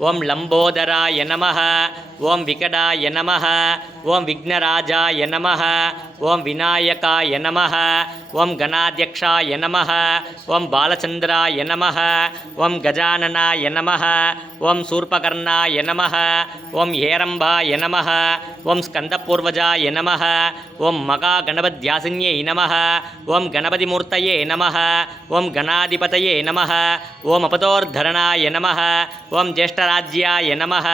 ஓம் லம்போதராய நமः ஓம் விகடாய நமः ஓம் விக்னராஜாய நமः ஓம் விநாயகாய நமः ஓம் கணாத்யக்ஷாய நமः ஓம் பாலச்சந்திராய நமः ஓம் கஜானனாய நமः ஓம் சூர்பகர்ணாய நமः ஓம் ஏரம்பாய நமः ஓம் ஸ்கந்தபூர்வஜாய நமः ஓம் மகாகணபத்யாசின்யை நமः ஓம் கணபதிமூர்த்தயே நமः ஓம் கணாதிபதயே நமः ஓம் அபதோர்தரணாய நமः ஓம் ஜேஷ்டராஜ்யாய நமः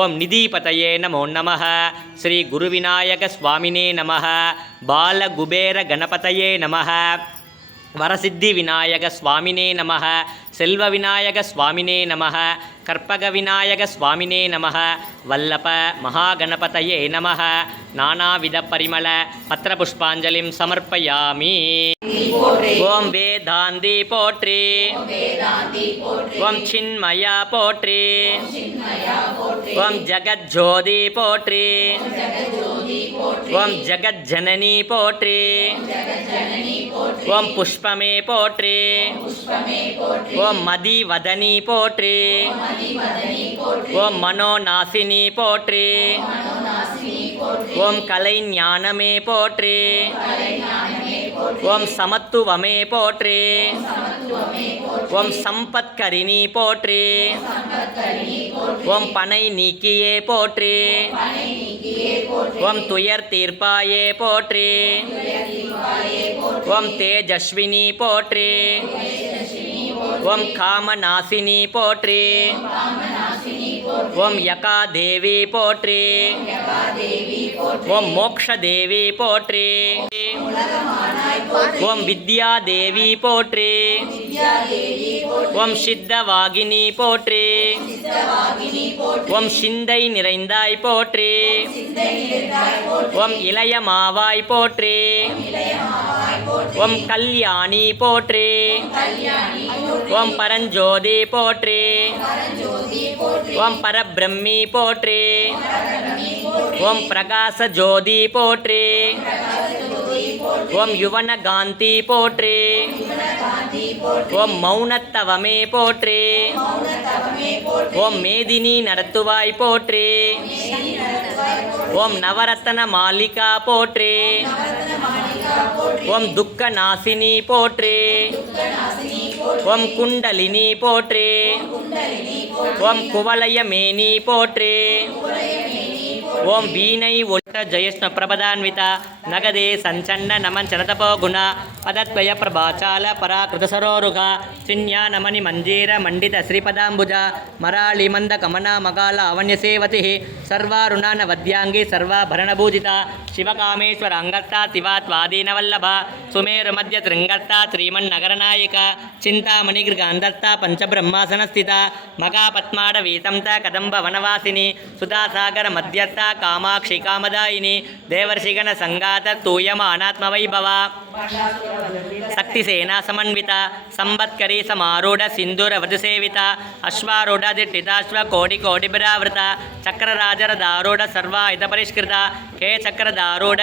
ஓம் நிதிபதயே நமோ நமः ஸ்ரீ குருவிநாயக சுவாமினே நமः பாலகுபேர கணபதயே நமः வரசித்தி விநாயக சுவாமினே நமः செல்வ விநாயக சுவாமினே நமः கற்பக விநாயக சுவாமினே நமः வல்லப மகாகணபதயே நமः நானாவித பரிமள பத்திரபுஷ்பாஞ்சலிம் சமர்ப்பயாமி. ஓம் வேதாந்தி போற்றி ஓம் சின்மயா போற்றி ஓம் ஜகஜ்ஜோதி போற்றி ஓம் ஜகஜ்ஜனனி போற்றி ஓம் புஷ்பமே போற்றி ஓம் மதிவதனி போற்றி ஓம் மனோநாசினி போற்றி ஓம் கலை ஞானமே போற்றி ஓம் சமத்துவமே போற்றி ஓம் சம்பத்கரிணி போற்றி ஓம் பனை நீக்கியே போற்றி ஓம் துயர் தீர்ப்பாயே போற்றி ஓம் தேஜஸ்வினி போற்றி ஓம் காமநாசினி போற்றி ஓம் யகாதேவி போற்றி ஓம் மோக்ஷதேவி போற்றி ஓம் வித்யாதேவி போற்றி ஓம் சித்தவாகினி போற்றி ஓம் சிந்தை நிறைந்தாய் போற்றி ஓம் இளையமாவாய் போற்றி ஓம் கல்யாணி போற்றி ஓம் பரஞ்சோதி போற்றி ஓம் பரபிரம்மி போற்றி ஓம் பிரகாச ஜோதி போற்றி ஓம் யுவனகாந்தி போற்றி ஓம் மௌனத்தவமே போற்றி ஓம் மேதினி நடத்துவாய் போற்றி ஓம் நவரத்தன மாலிகா போற்றி ஓம் துக்க நாசினி போற்றி ஓம் குண்டலினி போற்றி ஓம் குவலய மேனி போற்றி ஓம் வீணை ஒட்ட ஜெயஸ்ன பிரபதான்வித நகதே சஞ்சன்ன நமன் சனதபோ குண பதத்வய பிரபாச்சால பராகிருத சரோருக சின்யா நமனி மஞ்சீர மண்டித ஸ்ரீபதாம்புஜ மராளி மந்த கமனா மகால அவன்ய சேவதி சர்வாருணான வத்யாங்கி சர்வாபரணபூஜித சிவகாமேஸ்வர அங்கர்த்தா திவாத்வாதீனவல்லப சுமேரு மத்திய திருங்கர்த்தா ஸ்ரீமன்னகரநாயக சிந்தாமணி கிருக அந்தர்த்தா பஞ்சபிரம்மாசனஸ்தித மகாபத்மாட வீதம்த கதம்ப வனவாசினி சுதாசாகர மத்தியர்த்த காமாட்சி காமதாயினி தேவர்ஷிகன சங்காத தூயமானாத்மவைபவ சக்திசேனா சமன்வித சம்பத்கரி சமாரூಢ சிந்துர வதுசேவித அஸ்வாரூಢ திட்டிதாஸ்வ கோடி கோடிபிராவிருத சக்கரராஜரதாரூಢ சர்வாயுத பரிஷ்கிருத கே சக்கரதாரூಢ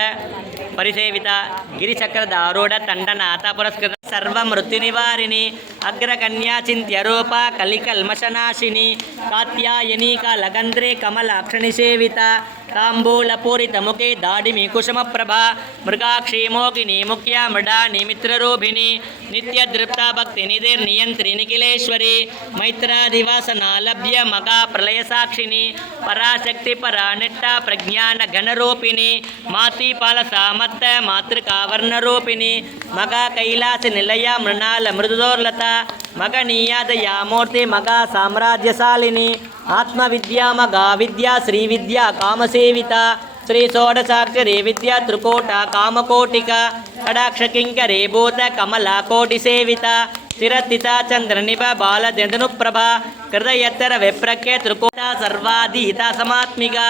परिसेविता गिरिचक्रदारूढ़ तंडनाथ पुरस्कृत सर्वमृत्युनिवारिणी अग्रकन्या चिन्त्यरूपा कलिकल्मषनाशिनी कात्यायनी कालगंध्रे कमलाक्षिणी सेविता ताम्बूलपूरितमुखे दाडिमी कुसुमप्रभा मृगाक्षी मोगिनी मुख्या मृडा निमित्ररूपिणी नित्यदृप्ता भक्तिनिधिर्नियन्त्री निखिलेश्वरी मैत्रादिवासनालभ्य मगा प्रलयसाक्षिणी पराशक्ति परानिट्टा प्रज्ञान घनरूपिणी मातीपाल सामर्थ मातृकावर्णरूपिणी मगा कैलास निलया मृणाल मृदुदोर्लता मगनीयादयामूर्ति मगा साम्राज्यशालिनी आत्मविद्या मगा विद्या श्रीविद्या कामसेविता श्री षोडशाक्षरी विद्या त्रिकोटा कामकोटिका कडाक्षकिंकरी भूत कमला कोटिसेविता स्थिरस्थिता चंद्रनिभ बालदेन्दनुप्रभा हृदयत्तर विप्रख्य त्रिकोटा सर्वाधीता समात्मिका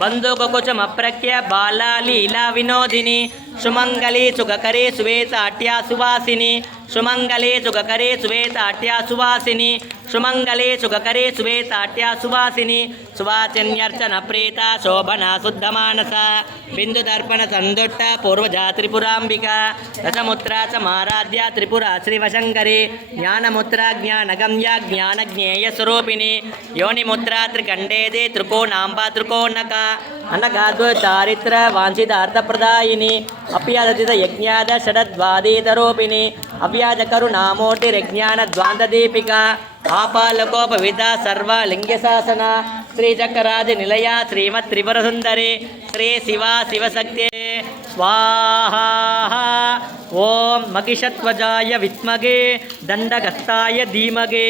बंधुकुकुचमप्रख्य बाला लीला विनोदिनी सुमंगली सुखकरी श्वेताट्या सुवासिनी सुमंगली सुखकरी श्वेताट्या सुवासिनी सुमंगले सुखकरे शुभे ताट्या सुवासिनी सुवाचिन्यर्चन प्रीता शोभना शुद्धमानसा बिंदुदर्पण संदुट्ट पूर्वजा त्रिपुरांबिका दशमुद्रा समाराध्या त्रिपुरा श्रीवशंकरी ज्ञानमुद्रा ज्ञानगम्या ज्ञानज्ञेय स्वरूपिणी योनिमुद्रा त्रिकंडेदे त्रिकोणांबा त्रिकोणका अनगाद्वचारित्र वांछितार्थप्रदायिनी अप्यादतित यज्ञाद षडद्वादीतरूपिणी अव्याजकरुणामूर्तिरज्ञानद्वान्तदीपिका आपालकोपविदा सर्वलिङ्गशासना श्रीचक्रराजनिलया श्रीमत्त्रिपुरसुन्दरी श्री शिवा शिवशक्ते स्वाहा। ओम महिषध्वजाय विद्महे दण्डहस्ताय धीमहि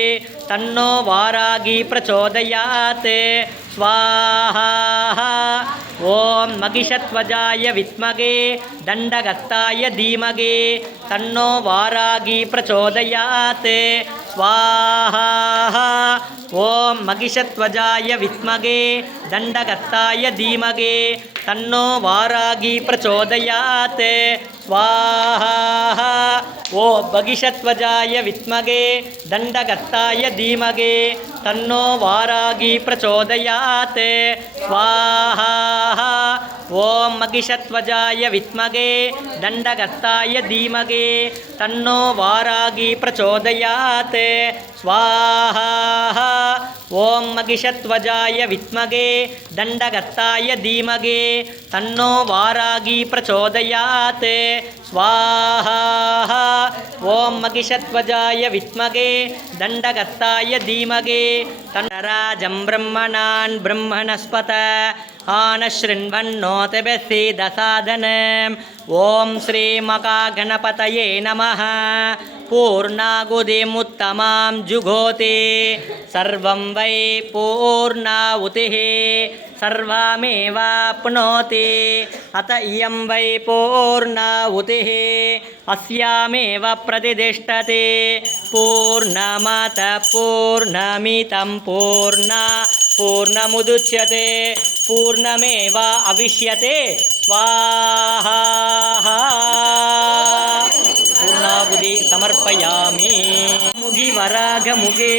तन्नो वारागी प्रचोदयात् स्वाहा। ओम महिषध्वजाय विद्महे दण्डहस्ताय धीमहि तन्नो वारागी प्रचोदयात् स्वाहा। ओम महिषध्वजाय विद्महे दण्डहस्ताय धीमहि तन्नो वारागी प्रचोदयात् स्वाहा। ओम महिषध्वजाय विद्महे दण्डहस्ताय धीमहि तन्नो वारागी प्रचोदयात् स्वाहा। ओम महिषध्वजाय विद्महे दण्डहस्ताय धीमहि तन्नो वारागी प्रचोदयात् स्वाहा। ओम महिषध्वजाय विद्महे दण्डहस्ताय धीमहि तन्नो वारागी प्रचोदयात् स्वाहा। ओम महिषध्वजाय विद्महे दण्डहस्ताय धीमहि तन्नराजं ब्रह्मणान् ब्रह्मणस्पत आनशृण्वन्नोतिभिस्सीदसादनम्। ओम श्रीमहागणपतये नमः। पूर्णाहुतिमुत्तमां जुहोति सर्वं वै पूर्णाहुतिः सर्वमेवाप्नोति अत इयं वै पूर्णाहुतिः अस्यामेव प्रतिष्ठते। पूर्णमतः पूर्णमिदं पूर्णमुदच्यते पूर्णमेव अविष्यते स्वाहा। पूर्णाहुति समर्पयामि। मुखि वराघमुखे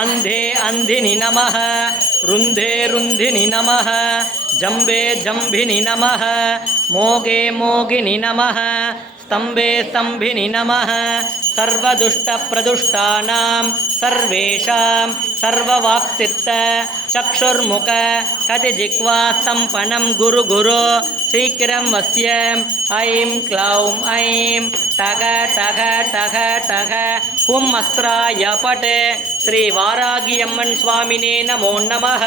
अन्धे अन्धिनि नमः रुन्धे रुन्धिनि नमः जम्बे जम्भिनि नमः मोगे मोगिनि नमः स्तम्भे स्तम्भिनि नमः सर्वदुष्टप्रदुष्टानां सर्वेषां सर्ववाक्सिद्ध चक्षुर्मुख कतिजिह्वा सम्पन्नं गुरु गुरु शीघ्रं वश्यम्। ऐं क्लौं ऐं टग टग टग टग हुं अस्त्राय पट श्री वारागी अम्मन् स्वामिने नमो नमः।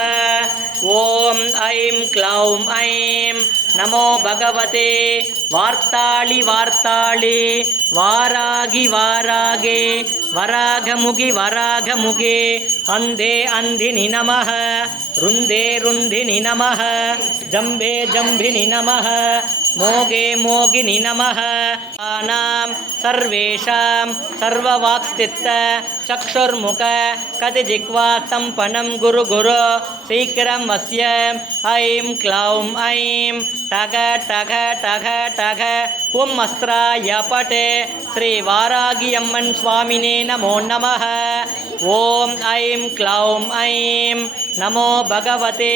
ओम ऐं क्लौं ऐं नमो भगवते वार्ताळि वार्ताळि वारागी वारागे वराघमुखि वराघमुखे अन्धे अन्धिनि नमः रुन्धे रुन्धिनि नमः जम्भे जम्भिनि नमः मोगे मोगिनि नमः आनां सर्वेषां सर्ववाक्स्थित चक्षुर्मुख कतिजिह्वा सम्पन्नं गुरु गुरु शीघ्रं वश्यम्। ऐं क्लौं ऐं टग टग टग टग हुं अस्त्राय पट श्री वारागी अम्मन् स्वामिने नमो नमः। ओम ऐं क्लौं ऐं नमो भगवते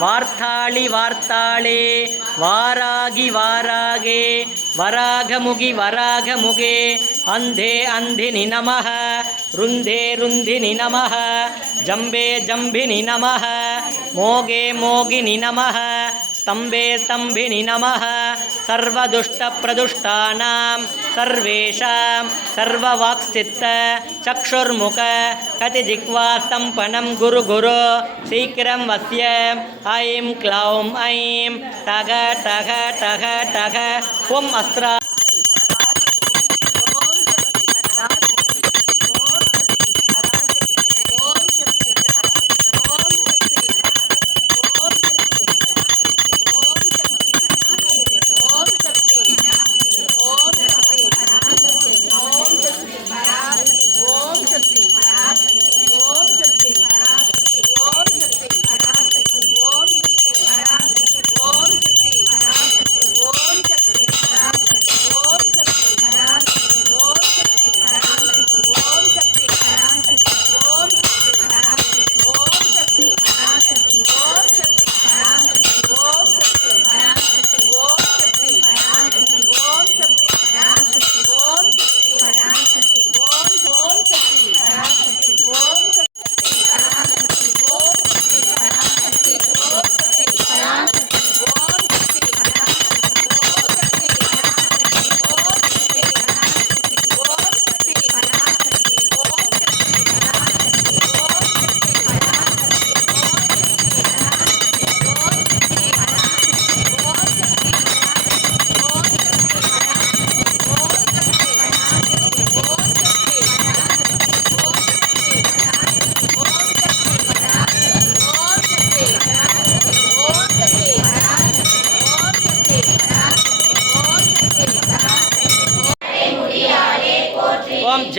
वार्ताळि वार्ताळे वारागी वारागे वराघमुखि वराघमुखे अन्धे अन्धिनि नमः रुन्धे रुन्धिनि नमः जम्बे जम्भिनि नमः मोगे मोगिनि नमः स्तम्भे स्तम्भिनि नमः सर्वदुष्टप्रदुष्टानां सर्वेषां सर्ववाक्स्थित चक्षुर्मुख कतिजिह्वा सम्पन्नं गुरु गुरु शीघ्रं वश्यम्। ऐं क्लौं ऐं टग टग टग टग हुं अस्त्रा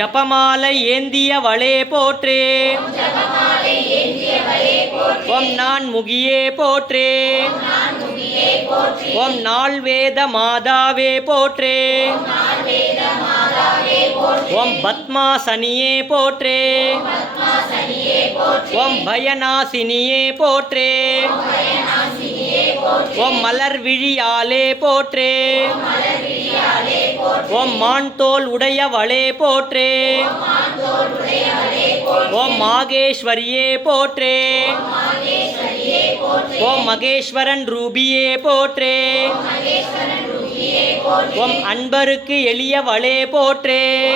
ஜபமாலை ஏந்தியவளே போற்றே. ஓம் நான் முகியே போற்றே. ஓம் நாள் வேத மாதாவே போற்றே. ஓம் பத்மாசனியே போற்றே. ஓம் பயநாசினியே போற்றே. ஓம் மலர் விழியாலே போற்றே. ஓம் மான் தோல் உடையவளே போற்றே. ஓம் மாகேஸ்வரியே போற்றே. ஓம் மகேஸ்வரன் ரூபியே போற்றே. ஓம் அன்பருக்கு எளியவளே போற்றே.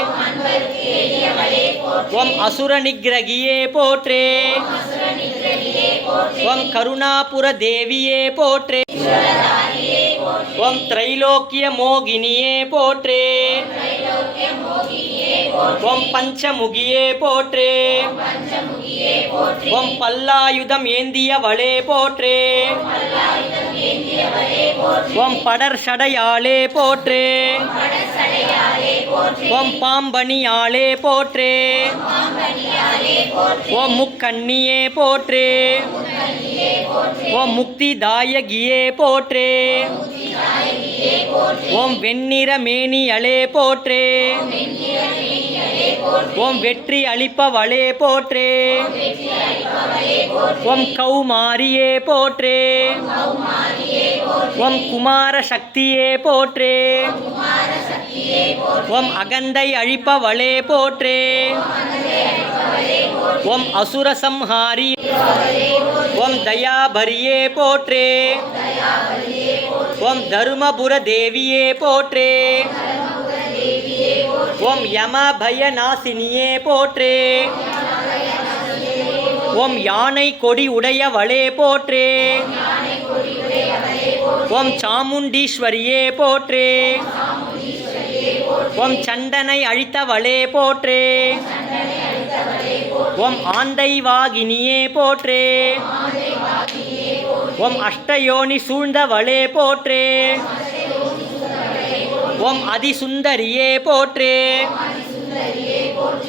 ஓம் அசுர நிகிரகியே போற்றே. ஓம் கருணாபுர தேவியே போற்றே. ஓம் திரைலோக்கிய மோகினியே போற்றே. ஓம் பஞ்சமுகியே போற்றே. ஓம் பல்லாயுதம் ஏந்தியவளே போற்றே. ஓம் படர் சடையாளே போற்றே. ஓம் பாம்பணியாளே போற்றே. ஓம் முக்கண்ணியே போற்றே. ஓம் முக்திதாயகியே போற்றே. ஓம் வெண்ணிற மேனியளே போற்றே. ஓம் வெற்றி அளிப்பவளே போற்றே. ஓம் கௌமாரியே போற்றே. ஓம் குமார சக்தியே போற்றே. ஓம் அகந்தை அழிப்பவளே போற்றே. ஓம் அசுர சம்ஹாரி. ஓம் தயாபரியே போற்றே. ஓம் தருமபுர தேவியே போற்றே. ஓம் யம பயநாசினியே போற்றே. ஓம் யானை கொடி உடையவளே போற்றே. ஓம் சாமுண்டீஸ்வரியே போற்றே. ஓம் சண்டனை அழித்தவளே போற்றே. ஓம் ஆந்தைவாகினியே போற்றே. ஓம் அஷ்டயோனி சூழ்ந்தவளே போற்றே. ஓம் அதிசுந்தரியே போற்றே.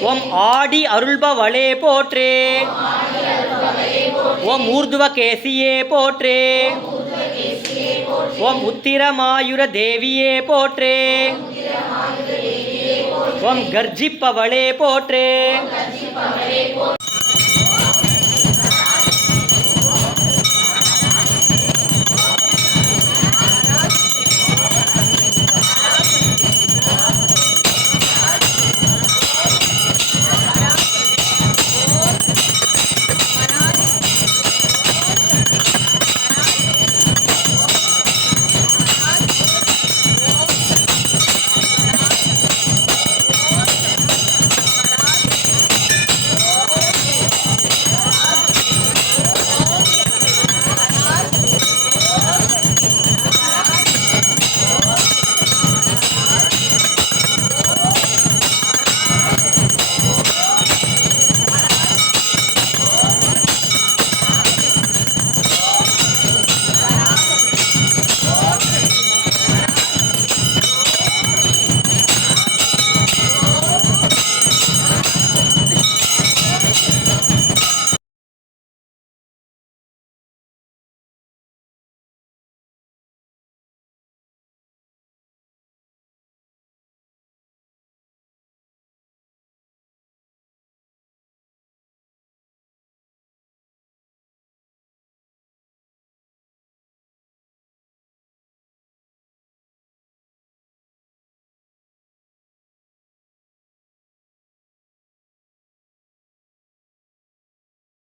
ஓம் ஆடி அருள்பவளே போற்றே. ஓம் ஊர்துவகேசியே போற்றே. ஓம் உத்திரமாயுர தேவியே போற்றே. ஓம் கர்ஜிப்பவளே போற்றே.